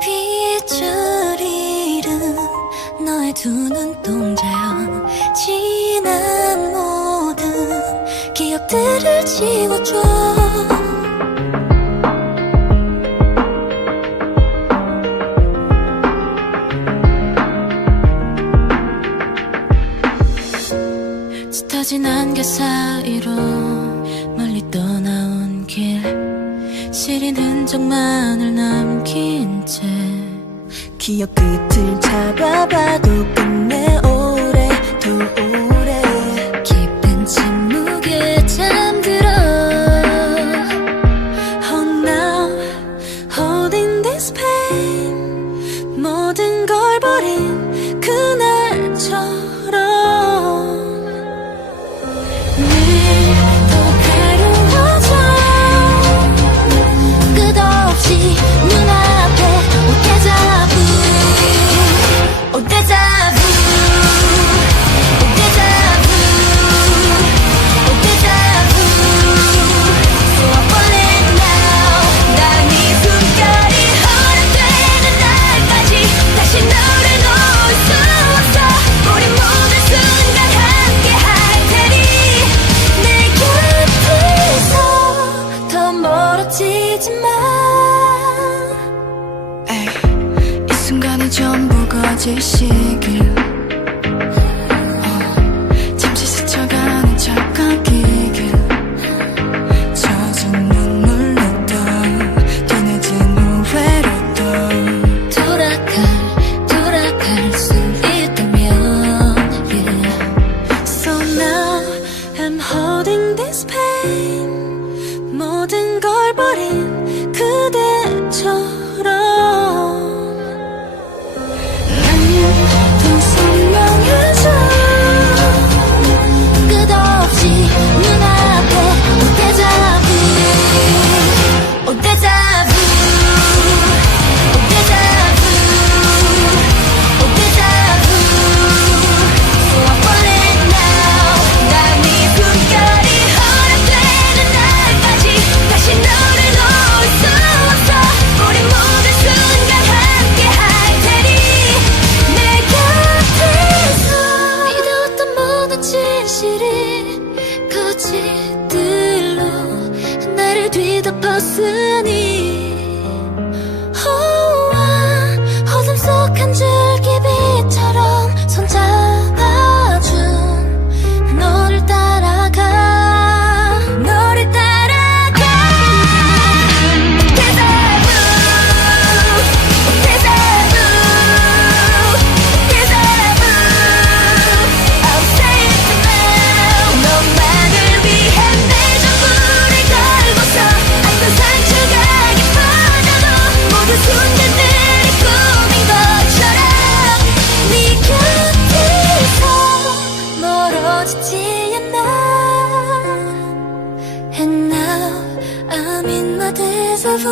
빛을 잃은 너의 두 눈동자여 지난 모든 기억들을 지워줘. 짙어진 안개 사이로 멀리 떠나온 길, 시린 흔적만을 남긴 채 기억 끝을 잡아봐도 끝내 오래도 오래 깊은 침묵에 잠들어. Oh now, holding this pain, 모든 걸 버린 그날처럼 이 순간이 전부 거짓이길 잠시 스쳐가는 척감기길 젖은 눈물로 또 뒤늦은 후회로 또 돌아갈 수 있다면 yeah. So now I'm holding this pain, 모든 걸 버린 그대처럼 뒤덮었으니 어둠 속 한 줄기빛처럼 손잡아준 너를 따라가 Deja vu, deja vu, deja vu. I'll say it now. 너만을 위해 내 전부를 걸고서 상처가 깊어져도 모든 순간들이 꿈인 것처럼 네 곁에서 멀어지지 않아. And now I'm in my deja vu.